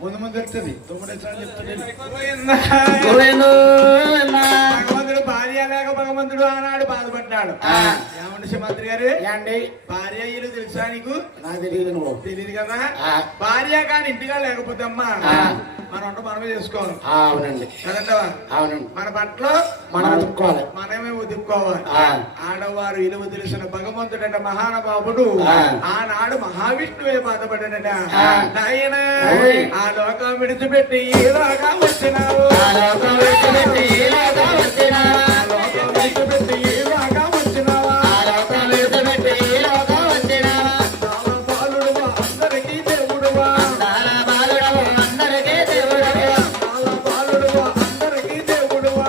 ముందు ముందు తెలుస్తుంది తొమ్మిది చెప్తాడు భగవంతుడు భార్య లేక భగవంతుడు ఆనాడు బాధపడ్డాడు. ఏమంటే మంత్రి గారు అండి భార్య ఇల్లు తెలుసా నీకు? నాకు తెలియదు. నువ్వు తెలియదు కదా. భార్య కానీ ఇంటిగా లేకపోతే అమ్మా మన వంట మనమే చేసుకోవాలి. అవునండి కదండవా? అవునండి. మన బట్టలు మనం ఉతుక్కోవాలి, మనమే ఉతుక్కోవాలి. ఆడవారు విలువ తెలిసిన భగవంతుడట మహానుభావుడు ఆనాడు మహావిష్ణువే బాధపడ్డాడట. ఆయన ఆ లోకం విడిచిపెట్టి ఈ లోకం వచ్చినావు, ఆ లోకం విడిచిపెట్టి ఈ లోకం వచ్చినావా, బాలుడువా అందరికీ దేవుడువా, బాలుడువా అందరికీ దేవుడువా,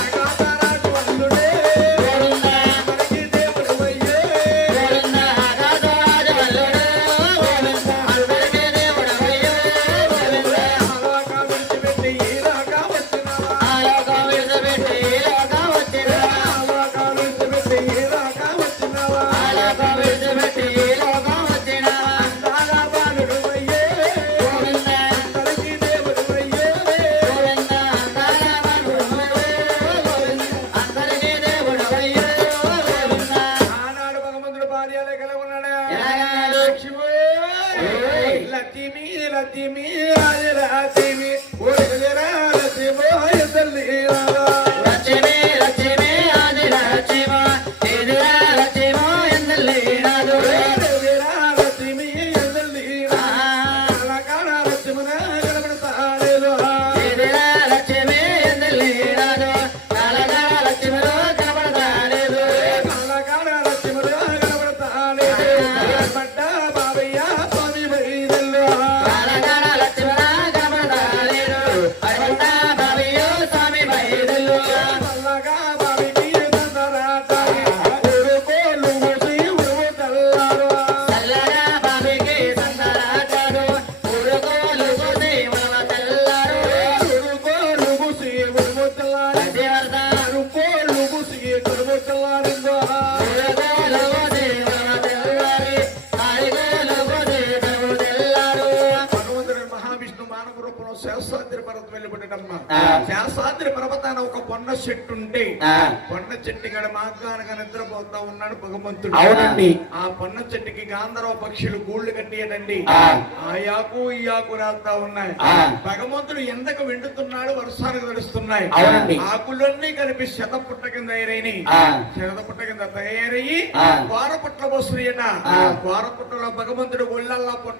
ఆకాశరాజు వల్లుడే అందరికీ దేవుడువయ్యే, ఆలోకం విడిచిపెట్టి ఈ లోకం వచ్చినావా, ఆలోకం విడిచిపెట్టి ఈ లోకం వచ్చినావా, అందాల బాలుడువయ్యే అందరికీ దేవుడువయ్యే, ఆనాడు భగవంతుడు భార్యలే కలిగి ఉన్నాడా? లక్ష్మీ లక్ష్మి లక్ష్మి ఆది లక్ష్మి ఓడిరా లక్ష్మీ తల్లి రారా. శేషాద్రి పర్వతం వెళ్ళిపోయాడమ్మా. శేషాద్రి పర్వతాన ఒక పొన్న చెట్టు ఉంటే పొన్న చెట్టు గడ మాగానగా నిద్రపోతా ఉన్నాడు భగవంతుడు. ఆ పొన్న చెట్టుకి గాంధర్వ పక్షులు గూళ్ళు కట్టియడండి. ఆ యాకు ఈ యాకు రాస్తా ఉన్నాయి. భగవంతుడు ఎంతకు వెండుతున్నాడు, వర్షాలు తడుస్తున్నాయి. ఆకులన్నీ కలిపి శతపుట్ట కింద తయారైనాయి. శతపుట్ట కింద తయారయ్యి వారపుట్ల వస్తున్నాయట. వారపుట్టలో భగవంతుడు ఒళ్ళల్లా